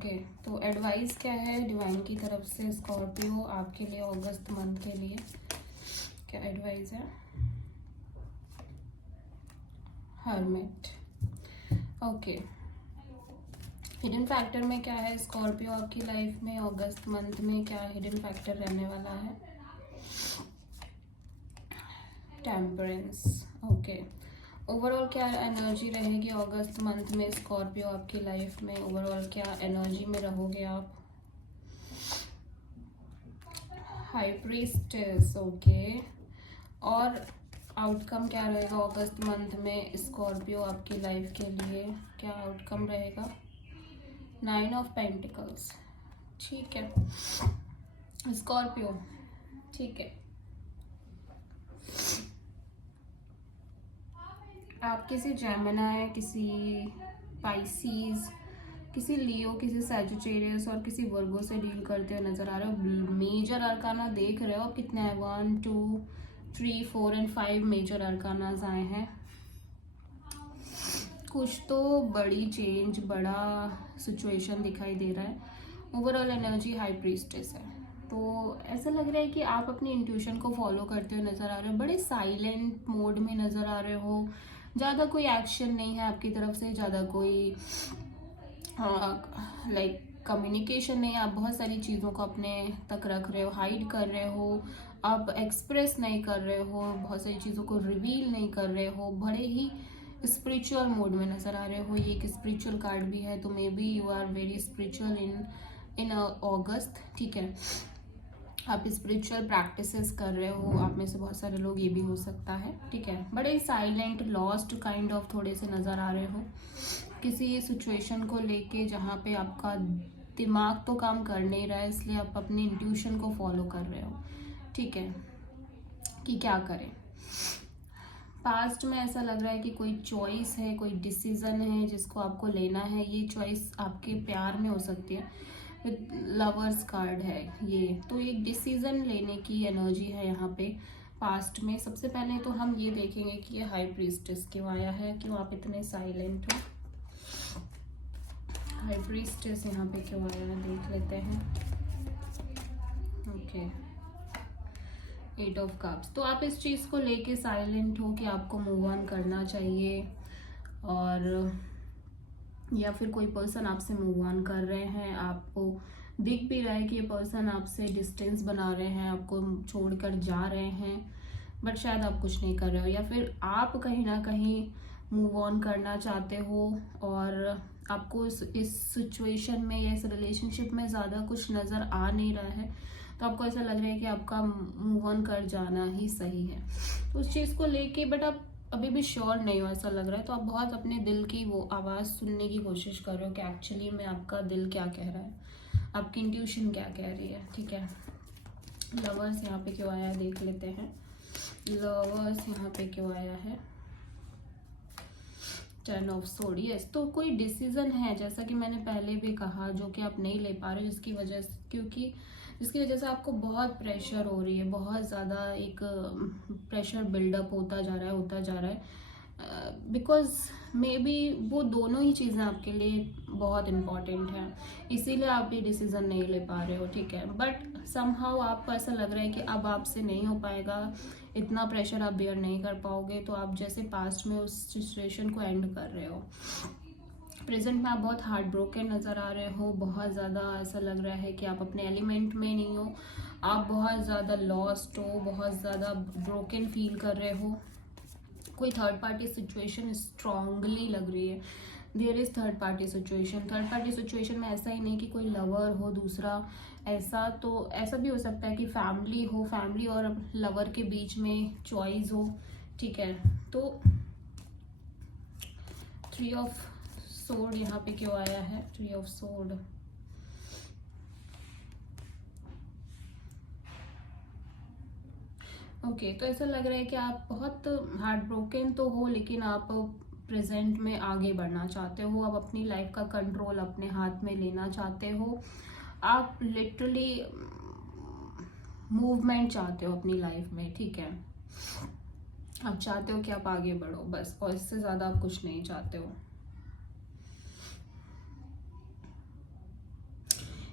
Okay, तो advice क्या है डिवाइन की तरफ से स्कॉर्पियो आपके लिए अगस्त मंथ के लिए? क्या एडवाइस है? हर्मिट। ओके, हिडन फैक्टर में क्या है स्कॉर्पियो आपकी लाइफ में अगस्त मंथ में? क्या हिडन फैक्टर रहने वाला है? टेम्परेंस। ओके, ओवरऑल क्या एनर्जी रहेगी अगस्त मंथ में स्कॉर्पियो आपकी लाइफ में? ओवरऑल क्या एनर्जी में रहोगे आप? High priestess. ओके, और आउटकम क्या रहेगा अगस्त मंथ में स्कॉर्पियो आपकी लाइफ के लिए? क्या आउटकम रहेगा? 9 ऑफ पेंटिकल्स। ठीक है स्कॉर्पियो, ठीक है। आप किसी जेमिनी, किसी पाइसीज, किसी लियो, किसी सैजिटेरियस और किसी वर्गो से डील करते हुए नजर आ रहे हो। मेजर अरकाना देख रहे हो कितने हैं? 1 2 3 4 एंड 5 मेजर अरकानाज आए हैं। कुछ तो बड़ी चेंज, बड़ा सिचुएशन दिखाई दे रहा है। ओवरऑल एनर्जी हाई प्रीस्टेस है, तो ऐसा लग रहा है कि आप अपनी इंट्यूशन को फॉलो करते हुए नजर आ रहे हो। बड़े साइलेंट मोड में नजर आ रहे हो। ज़्यादा कोई एक्शन नहीं है आपकी तरफ से, ज़्यादा कोई लाइक कम्युनिकेशन नहीं है। आप बहुत सारी चीज़ों को अपने तक रख रहे हो, हाइड कर रहे हो, आप एक्सप्रेस नहीं कर रहे हो, बहुत सारी चीज़ों को रिवील नहीं कर रहे हो। बड़े ही स्पिरिचुअल मोड में नजर आ रहे हो। ये एक स्पिरिचुअल कार्ड भी है, तो maybe you are very spiritual in August. ठीक है, आप स्पिरिचुअल प्रैक्टिसेस कर रहे हो। आप में से बहुत सारे लोग ये भी हो सकता है। ठीक है, बड़े साइलेंट लॉस्ट काइंड ऑफ थोड़े से नज़र आ रहे हो किसी सिचुएशन को लेके, जहाँ पे आपका दिमाग तो काम कर नहीं रहा है, इसलिए आप अपनी इंट्यूशन को फॉलो कर रहे हो। ठीक है, कि क्या करें। पास्ट में ऐसा लग रहा है कि कोई चॉइस है, कोई डिसीजन है जिसको आपको लेना है। ये चॉइस आपके प्यार में हो सकती है। लवर्स कार्ड है ये, तो एक डिसीजन लेने की एनर्जी है यहाँ पे पास्ट में। सबसे पहले तो हम ये देखेंगे कि ये हाई प्रीस्टेस क्यों आया है, क्यों आप इतने साइलेंट हो। हाई प्रीस्टेस यहाँ पे क्यों आया है देख लेते हैं। Okay, 8 of cups. तो आप इस चीज़ को लेके साइलेंट हो कि आपको मूव ऑन करना चाहिए, और या फिर कोई पर्सन आपसे मूव ऑन कर रहे हैं। आपको दिख भी रहा है कि ये पर्सन आपसे डिस्टेंस बना रहे हैं, आपको छोड़कर जा रहे हैं, बट शायद आप कुछ नहीं कर रहे हो, या फिर आप कहीं ना कहीं मूव ऑन करना चाहते हो और आपको इस सिचुएशन में या इस रिलेशनशिप में ज़्यादा कुछ नज़र आ नहीं रहा है, तो आपको ऐसा लग रहा है कि आपका मूव ऑन कर जाना ही सही है तो उस चीज़ को लेके। बट आप अभी भी श्योर नहीं हो ऐसा लग रहा है, तो आप बहुत अपने दिल की वो आवाज़ सुनने की कोशिश कर रहे हो कि एक्चुअली में आपका दिल क्या कह रहा है, आपकी इंट्यूशन क्या कह रही है। ठीक है, लवर्स यहाँ पे क्यों आया है देख लेते हैं। लवर्स यहाँ पे क्यों आया है? 10 ऑफ सोड। यस, तो कोई डिसीजन है, जैसा कि मैंने पहले भी कहा, जो कि आप नहीं ले पा रहे हो, जिसकी वजह से आपको बहुत प्रेशर हो रही है, बहुत ज़्यादा एक प्रेशर बिल्डअप होता जा रहा है बिकॉज मे बी वो दोनों ही चीज़ें आपके लिए बहुत इम्पॉर्टेंट हैं, इसीलिए आप ये डिसीज़न नहीं ले पा रहे हो। ठीक है, बट समहाउ आपको ऐसा लग रहा है कि अब आपसे नहीं हो पाएगा, इतना प्रेशर आप बेयर नहीं कर पाओगे, तो आप जैसे पास्ट में उस सिचुएशन को एंड कर रहे हो। प्रेजेंट में आप बहुत हार्ट ब्रोकन नज़र आ रहे हो, बहुत ज़्यादा ऐसा लग रहा है कि आप अपने एलिमेंट में नहीं हो, आप बहुत ज़्यादा लॉस्ट हो, बहुत ज़्यादा ब्रोकन फील कर रहे हो। कोई थर्ड पार्टी सिचुएशन स्ट्रांगली लग रही है, there is third party situation. Third party situation में ऐसा ही नहीं कि कोई लवर हो दूसरा, ऐसा भी हो सकता है कि फैमिली हो, फैमिली और लवर के बीच में चॉइस हो। ठीक है, तो 3 ऑफ सोर्ड यहाँ पे क्यों आया है? 3 ऑफ सोर्ड, ओके, तो ऐसा लग रहा है कि आप बहुत हार्ट ब्रोकन तो हो, लेकिन आप प्रेजेंट में आगे बढ़ना चाहते हो, आप अपनी लाइफ का कंट्रोल अपने हाथ में लेना चाहते हो, आप लिटरली मूवमेंट चाहते हो अपनी लाइफ में। ठीक है, आप चाहते हो कि आप आगे बढ़ो बस, और इससे ज़्यादा आप कुछ नहीं चाहते हो।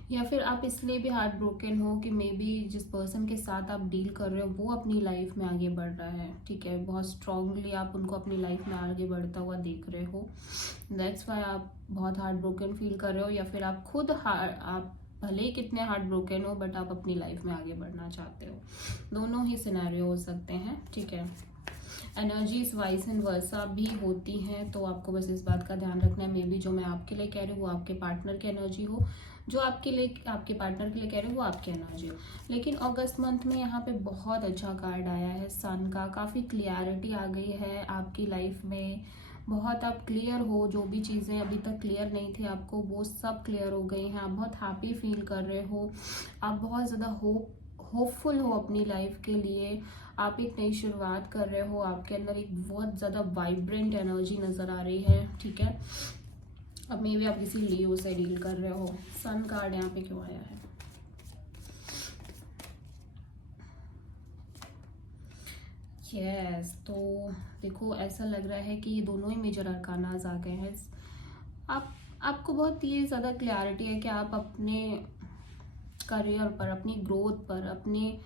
या फिर आप इसलिए भी हार्ट ब्रोकन हो कि मे बी जिस पर्सन के साथ आप डील कर रहे हो वो अपनी लाइफ में आगे बढ़ रहा है, ठीक है, बहुत स्ट्रांगली आप उनको अपनी लाइफ में आगे बढ़ता हुआ देख रहे हो, दैट्स वाई आप बहुत हार्ट ब्रोकन फील कर रहे हो। या फिर आप खुद आप भले ही कितने हार्ट ब्रोकन हो बट आप अपनी लाइफ में आगे बढ़ना चाहते हो। दोनों ही सिनेरियो हो सकते हैं, ठीक है। एनर्जीज वाइस एंड वर्सा भी होती हैं, तो आपको बस इस बात का ध्यान रखना है, मे बी जो मैं आपके लिए कह रही हूँ वो आपके पार्टनर की एनर्जी हो, जो आपके लिए आपके पार्टनर के लिए कह रहे हो वो आपकी एनर्जी हो। लेकिन अगस्त मंथ में यहाँ पे बहुत अच्छा कार्ड आया है सन का, काफ़ी क्लियरिटी आ गई है आपकी लाइफ में, बहुत आप क्लियर हो, जो भी चीज़ें अभी तक क्लियर नहीं थी आपको वो सब क्लियर हो गई हैं, आप बहुत हैप्पी फील कर रहे हो, आप बहुत ज़्यादा होपफुल हो अपनी लाइफ के लिए, आप एक नई शुरुआत कर रहे हो, आपके अंदर एक बहुत ज़्यादा वाइब्रेंट एनर्जी नज़र आ रही है, ठीक है। अब मे भी आप किसी लियो से डील कर रहे हो। सन कार्ड यहाँ पे क्यों आया है? यस, तो देखो ऐसा लग रहा है कि ये दोनों ही मेजर अरकानाज आ गए हैं। आपको बहुत ये ज़्यादा क्लैरिटी है कि आप अपने करियर पर, अपनी ग्रोथ पर, अपने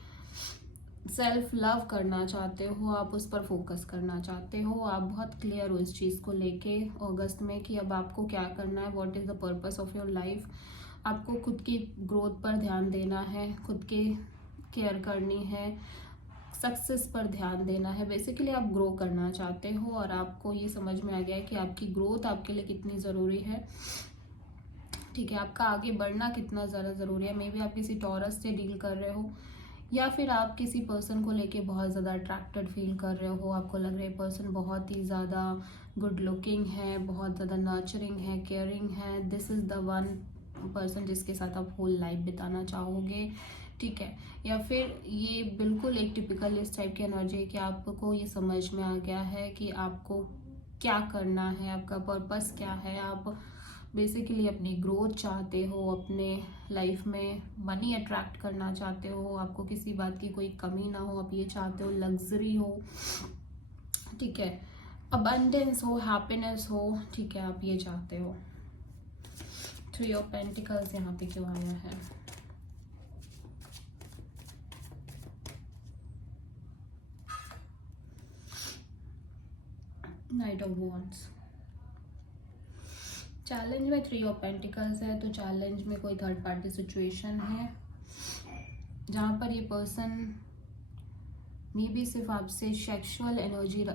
सेल्फ लव करना चाहते हो, आप उस पर फोकस करना चाहते हो, आप बहुत क्लियर हो इस चीज़ को लेके अगस्त में कि अब आपको क्या करना है, what is the purpose of your life. आपको खुद की ग्रोथ पर ध्यान देना है, खुद के केयर करनी है, सक्सेस पर ध्यान देना है, बेसिकली आप ग्रो करना चाहते हो और आपको ये समझ में आ गया है कि आपकी ग्रोथ आपके लिए कितनी ज़रूरी है, ठीक है, आपका आगे बढ़ना कितना ज़्यादा ज़रूरी है। मे बी आप किसी टॉरस से डील कर रहे हो या फिर आप किसी पर्सन को लेके बहुत ज़्यादा अट्रैक्टेड फील कर रहे हो, आपको लग रहा है पर्सन बहुत ही ज़्यादा गुड लुकिंग है, बहुत ज़्यादा नर्चरिंग है, केयरिंग है, this is the one person जिसके साथ आप होल लाइफ बिताना चाहोगे, ठीक है। या फिर ये बिल्कुल एक टिपिकल इस टाइप की एनर्जी है कि आपको ये समझ में आ गया है कि आपको क्या करना है, आपका पर्पस क्या है, आप बेसिकली अपनी ग्रोथ चाहते हो, अपने लाइफ में मनी अट्रैक्ट करना चाहते हो, आपको किसी बात की कोई कमी ना हो, आप ये चाहते हो लग्जरी हो, ठीक है, अबंडेंस हो, हैप्पीनेस हो, ठीक है, आप ये चाहते हो। 3 ऑफ पेंटिकल्स यहाँ पे क्यों आया है? Night of wands. चैलेंज में 3 ऑफ पेंटिकल्स है, तो चैलेंज में कोई थर्ड पार्टी सिचुएशन है जहाँ पर ये पर्सन मे बी सिर्फ आपसे सेक्सुअल एनर्जी,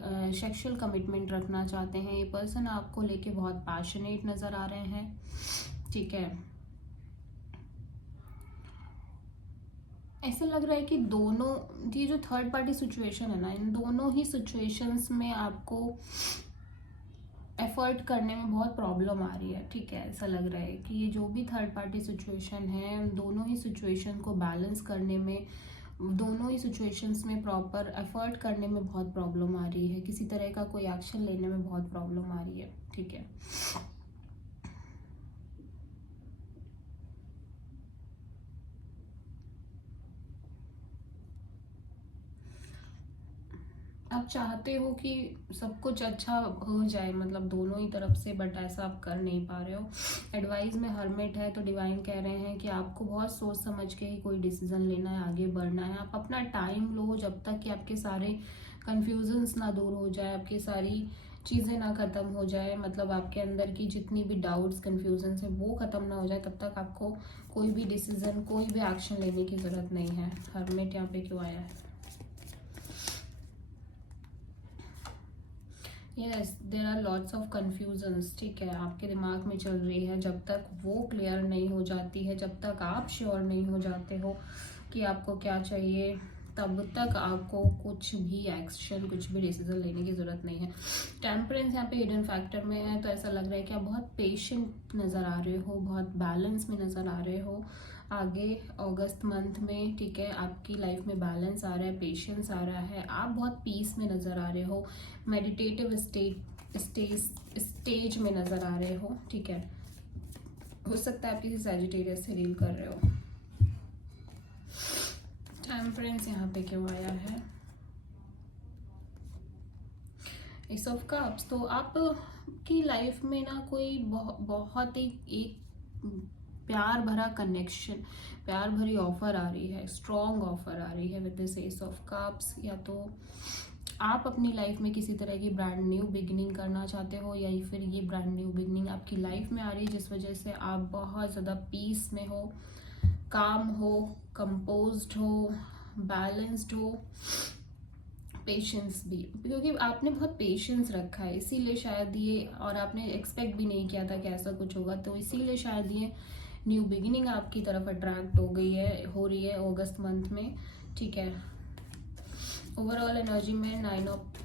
सेक्सुअल कमिटमेंट रखना चाहते हैं। ये पर्सन आपको लेके बहुत पैशनेट नज़र आ रहे हैं, ठीक है। ऐसा लग रहा है कि दोनों, ये जो थर्ड पार्टी सिचुएशन है ना, इन दोनों ही सिचुएशंस में आपको एफर्ट करने में बहुत प्रॉब्लम आ रही है, ठीक है। ऐसा लग रहा है कि ये जो भी थर्ड पार्टी सिचुएशन है, दोनों ही सिचुएशन को बैलेंस करने में, दोनों ही सिचुएशंस में प्रॉपर एफर्ट करने में बहुत प्रॉब्लम आ रही है, किसी तरह का कोई एक्शन लेने में बहुत प्रॉब्लम आ रही है, ठीक है। आप चाहते हो कि सब कुछ अच्छा हो जाए, मतलब दोनों ही तरफ से, बट ऐसा आप कर नहीं पा रहे हो। एडवाइस में हर्मिट है, तो डिवाइन कह रहे हैं कि आपको बहुत सोच समझ के ही कोई डिसीजन लेना है, आगे बढ़ना है। आप अपना टाइम लो जब तक कि आपके सारे कन्फ्यूजन्स ना दूर हो जाए, आपकी सारी चीज़ें ना ख़त्म हो जाए, मतलब आपके अंदर की जितनी भी डाउट्स कन्फ्यूजन्स है वो ख़त्म ना हो जाए, तब तक आपको कोई भी डिसीजन, कोई भी एक्शन लेने की ज़रूरत नहीं है। हर्मिट यहाँ पे क्यों आया है? Yes, there are lots of confusions, ठीक है, आपके दिमाग में चल रही है। जब तक वो क्लियर नहीं हो जाती है, जब तक आप श्योर नहीं हो जाते हो कि आपको क्या चाहिए, तब तक आपको कुछ भी एक्शन, कुछ भी डिसीजन लेने की ज़रूरत नहीं है। टेम्परेंस यहाँ पे हिडन फैक्टर में है, तो ऐसा लग रहा है कि आप बहुत पेशेंट नज़र आ रहे हो, बहुत बैलेंस में नज़र आ रहे हो आगे अगस्त मंथ में, ठीक है। आपकी लाइफ में बैलेंस आ रहा है, पेशेंस आ रहा है, आप बहुत पीस में नज़र आ रहे हो, मेडिटेटिव स्टेज में नज़र आ रहे हो, ठीक है। हो सकता है आप किसी सैजिटेरियस से डील कर रहे हो। टेम्परेंस यहाँ पे क्यों आया है? एस ऑफ कप्स, तो आप की लाइफ में ना कोई बहुत ही एक प्यार भरा कनेक्शन, प्यार भरी ऑफर आ रही है, स्ट्रॉन्ग ऑफर आ रही है with this S of cups. या तो आप अपनी लाइफ में किसी तरह की ब्रांड न्यू बिगिनिंग करना चाहते हो, या फिर ये ब्रांड न्यू बिगिनिंग आपकी लाइफ में आ रही है जिस वजह से आप बहुत ज़्यादा पीस में हो, काम हो, कंपोज्ड हो, बैलेंस्ड हो, पेशेंस भी, क्योंकि आपने बहुत पेशेंस रखा है इसीलिए शायद ये, और आपने एक्सपेक्ट भी नहीं किया था कि ऐसा कुछ होगा, तो इसीलिए शायद ये न्यू बिगिनिंग आपकी तरफ अट्रैक्ट हो रही है अगस्त मंथ में। ठीक है, ओवरऑल एनर्जी में 9 ऑफ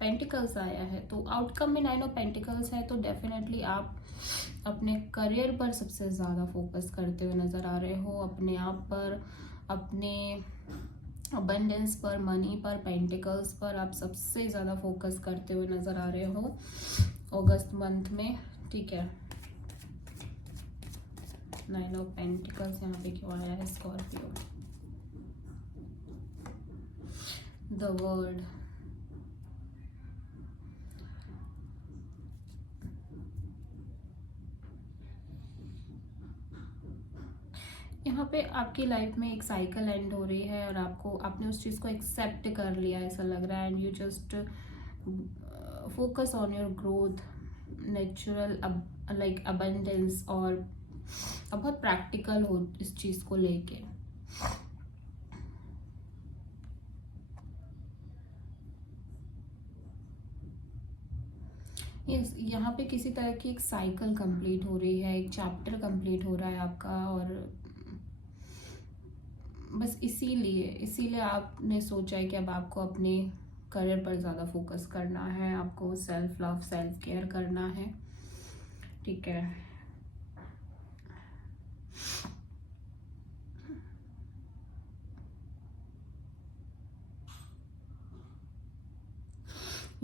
पेंटिकल्स आया है, तो आउटकम में 9 ऑफ पेंटिकल्स है, तो डेफिनेटली आप अपने करियर पर सबसे ज़्यादा फोकस करते हुए नज़र आ रहे हो, अपने आप पर, अपने अबंडेंस पर, मनी पर, पेंटिकल्स पर आप सबसे ज़्यादा फोकस करते हुए नज़र आ रहे हो अगस्त मंथ में। ठीक है, 9 ऑफ पेंटिकल्स यहाँ पे क्यों आया है स्कॉर्पियो? द वर्ल्ड, यहाँ पे आपकी लाइफ में एक साइकिल एंड हो रही है और आपने उस चीज़ को एक्सेप्ट कर लिया ऐसा लग रहा है, and you just focus on your growth, natural like abundance, और अब बहुत प्रैक्टिकल हो इस चीज़ को लेके। यस, यहाँ पे किसी तरह की एक साइकिल कंप्लीट हो रही है, एक चैप्टर कंप्लीट हो रहा है आपका, और बस इसीलिए आपने सोचा है कि अब आपको अपने करियर पर ज़्यादा फोकस करना है, आपको सेल्फ लव, सेल्फ केयर करना है। ठीक है,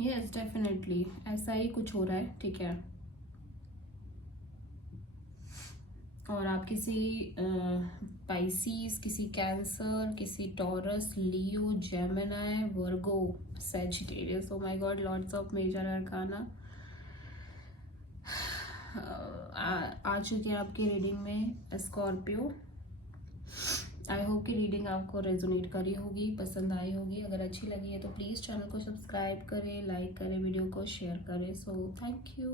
यस डेफिनेटली ऐसा ही कुछ हो रहा है। ठीक है, और आप किसी पाइसीज, किसी कैंसर, किसी Taurus, Leo, Gemini, Virgo, Sagittarius, oh my god, lots of major arcana आ चुके हैं आपकी रीडिंग में स्कॉर्पियो। आई होप कि रीडिंग आपको रेजोनेट करी होगी, पसंद आई होगी। अगर अच्छी लगी है तो प्लीज़ चैनल को सब्सक्राइब करें, लाइक करें, वीडियो को शेयर करें। So thank you.